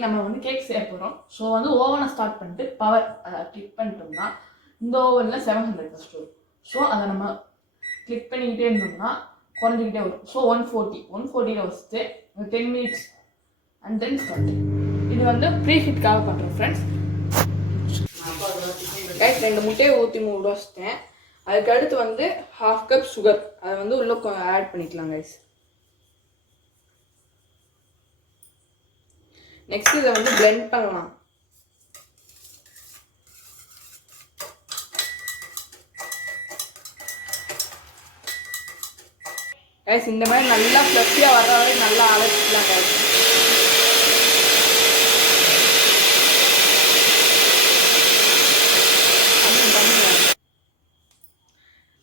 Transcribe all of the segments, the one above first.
இன்னைக்கு நம்ம வந்து கேக் செய்ய போகிறோம். ஸோ வந்து ஓவனை ஸ்டார்ட் பண்ணிட்டு பவர் கிளிக் பண்ணிட்டோம்னா இந்த ஓவனில் 700 ஃபஸ்ட் வரும். ஸோ அதை நம்ம கிளிக் பண்ணிக்கிட்டே இருந்தோம்னா குறைஞ்சிக்கிட்டே வரும். ஸோ 140 வச்சுட்டு 10 மினிட்ஸ் அண்ட் தென் ஸ்டார்ட். இது வந்து ப்ரீ ஹீட்காக பண்ணுறோம் ஃப்ரெண்ட்ஸ். ரைட் 2 முட்டையை ஊற்றி மூட வச்சுட்டேன். அதுக்கு அடுத்து வந்து 1/2 கப் சுகர் அதை வந்து உள்ளே ஆட் பண்ணிக்கலாம் கைஸ். நெக்ஸ்ட் இதை வந்து பிளெண்ட் பண்ணலாம். கைஸ் இந்த மாதிரி நல்லா ஃப்ளஃபியாக வர வரைக்கும் நல்லா அரைச்சிக்கலாம் கைஸ்.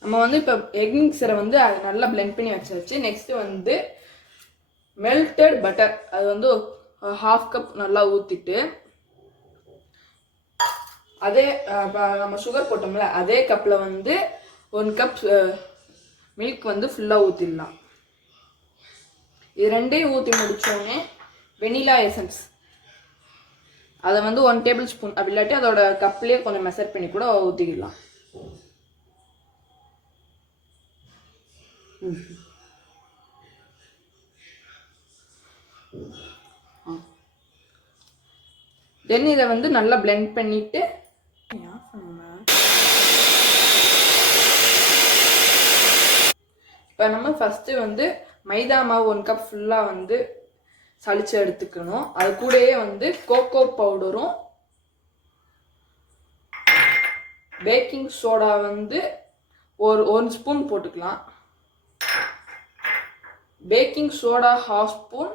நம்ம வந்து இப்போ எக் மிக்சரை வந்து அது நல்லா பிளெண்ட் பண்ணி வச்சாச்சு. நெக்ஸ்ட் வந்து மெல்டட் பட்டர் அது வந்து 1/2 கப் நல்லா ஊற்றிட்டு அதே நம்ம சுகர் போட்டோம்ல அதே கப்பில் வந்து 1 கப் மில்க் வந்து ஃபுல்லாக ஊற்றிடலாம். இது ரெண்டையும் ஊற்றி முடித்தோடனே வெனிலா எசன்ஸ் அதை வந்து 1 டேபிள் ஸ்பூன் அப்படி இல்லாட்டி அதோட கப்லேயே கொஞ்சம் மெஷர் பண்ணி கூட ஊற்றிக்கலாம். தென் இதை வந்து நல்லா பிளெண்ட் பண்ணிட்டு இப்போ நம்ம ஃபஸ்ட்டு வந்து மைதா மாவு 1 கப் ஃபுல்லாக வந்து சளிச்சு எடுத்துக்கணும். அது கூடயே வந்து கோகோ பவுடரும் பேக்கிங் சோடா வந்து ஒரு ஸ்பூன் போட்டுக்கலாம். பேக்கிங் சோடா 1/2 ஸ்பூன்,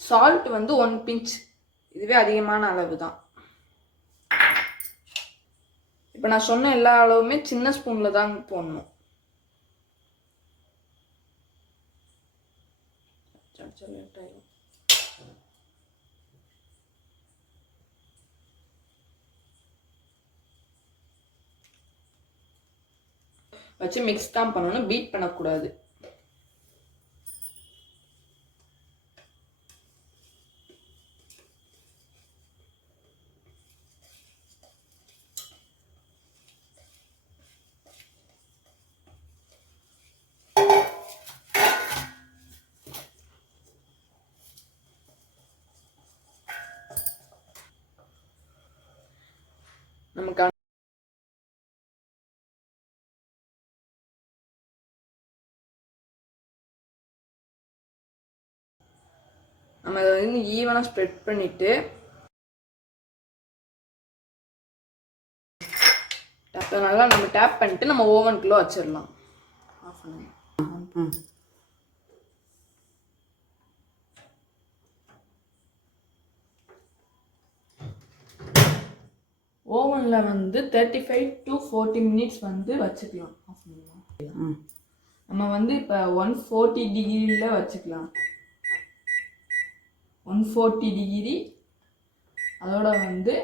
சால்ட் வந்து 1 பிஞ்ச். இதுவே அதிகமான அளவு தான். இப்போ நான் சொன்ன எல்லா அளவுமே சின்ன ஸ்பூனில் தான் போடணும். வச்சு மிக்ஸ் தான் பண்ணணும், பீட் பண்ணக்கூடாது. நமக்கு நம்ம அதை வந்து ஈவனாக ஸ்ப்ரெட் பண்ணிட்டு நல்லா நம்ம டேப் பண்ணிட்டு நம்ம ஓவனுக்குள்ளே வச்சிடலாம். ஓவனில் வந்து 35 to 40 மினிட்ஸ் வந்து வச்சுக்கலாம். நம்ம வந்து இப்போ 140 டிகிரியில் வச்சுக்கலாம். 140 டிகிரி அதோட வந்து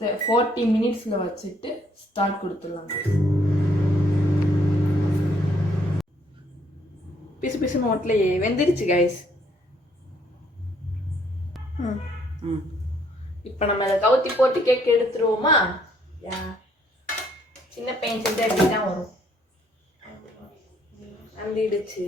40 மினிட்ஸில் வச்சுட்டு ஸ்டார்ட் கொடுத்துடலாம். பிசு பிசுன்னு ஓட்டலையே வெந்துருச்சு கைஸ். இப்போ நம்ம அதை கவுத்தி போட்டு கேக் எடுத்துருவோமா? சின்ன பையன் செஞ்சா இப்படி தான் வரும். வந்துடுச்சு.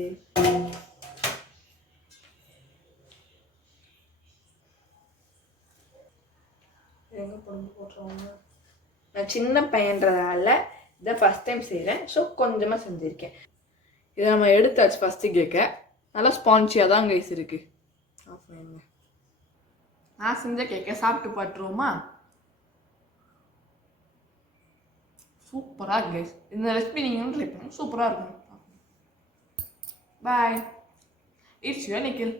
எங்கே போட்டுருவாங்க? நான் சின்ன பையன்றதால இதை ஃபஸ்ட் டைம் செய்கிறேன். ஸோ கொஞ்சமாக செஞ்சுருக்கேன். இதை நம்ம எடுத்தாச்சு. ஃபஸ்ட்டு கேட்க நல்லா ஸ்பான்ச்சியாக தான் கைஸ் இருக்குது. நான் செஞ்ச கேக்கை சாப்பிட்டு பார்த்துருவோமா? சூப்பராக இருக்கு கைஸ். இந்த ரெசிபி நீங்கள் ட்ரை பண்ணுங்க, சூப்பராக இருக்கும். பாய். It's your Nikhil.